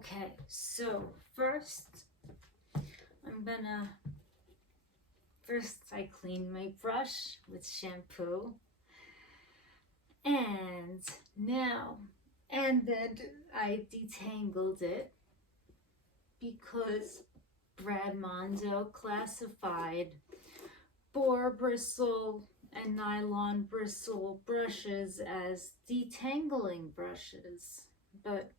Okay, so first I clean my brush with shampoo, and then I detangled it because Brad Mondo classified boar bristle and nylon bristle brushes as detangling brushes, but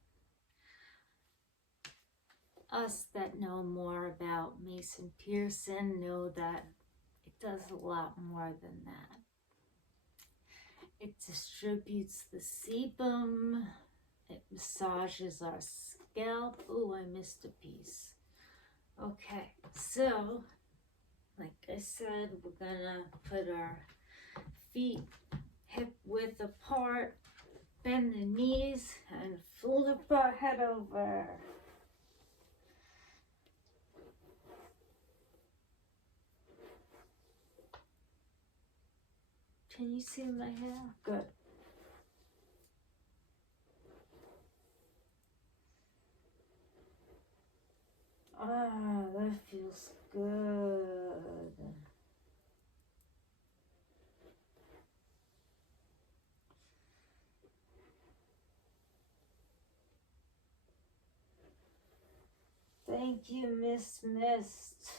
us that know more about Mason Pierson know that it does a lot more than that. It distributes the sebum, it massages our scalp. Oh, I missed a piece. Okay, so like I said, we're gonna put our feet hip width apart, bend the knees, and flip our head over. Can you see my hair? Good. Ah, that feels good. Thank you, Miss Mist.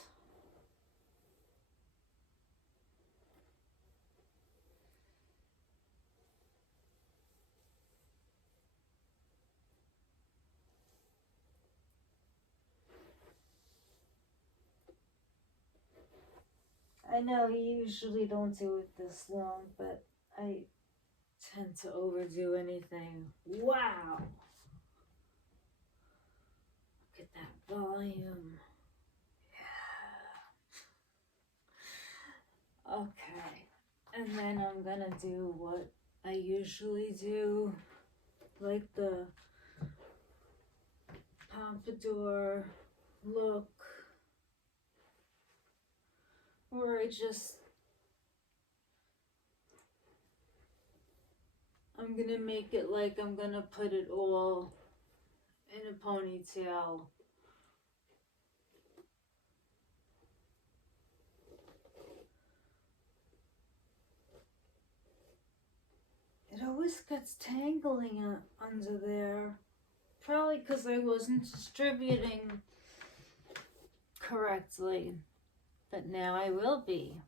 I know you usually don't do it this long, but I tend to overdo anything. Wow! Look at that volume. Yeah. Okay. And then I'm gonna do what I usually do, like the pompadour look, where I'm gonna make it like I'm gonna put it all in a ponytail. It always gets tangling under there. Probably because I wasn't distributing correctly. But now I will be.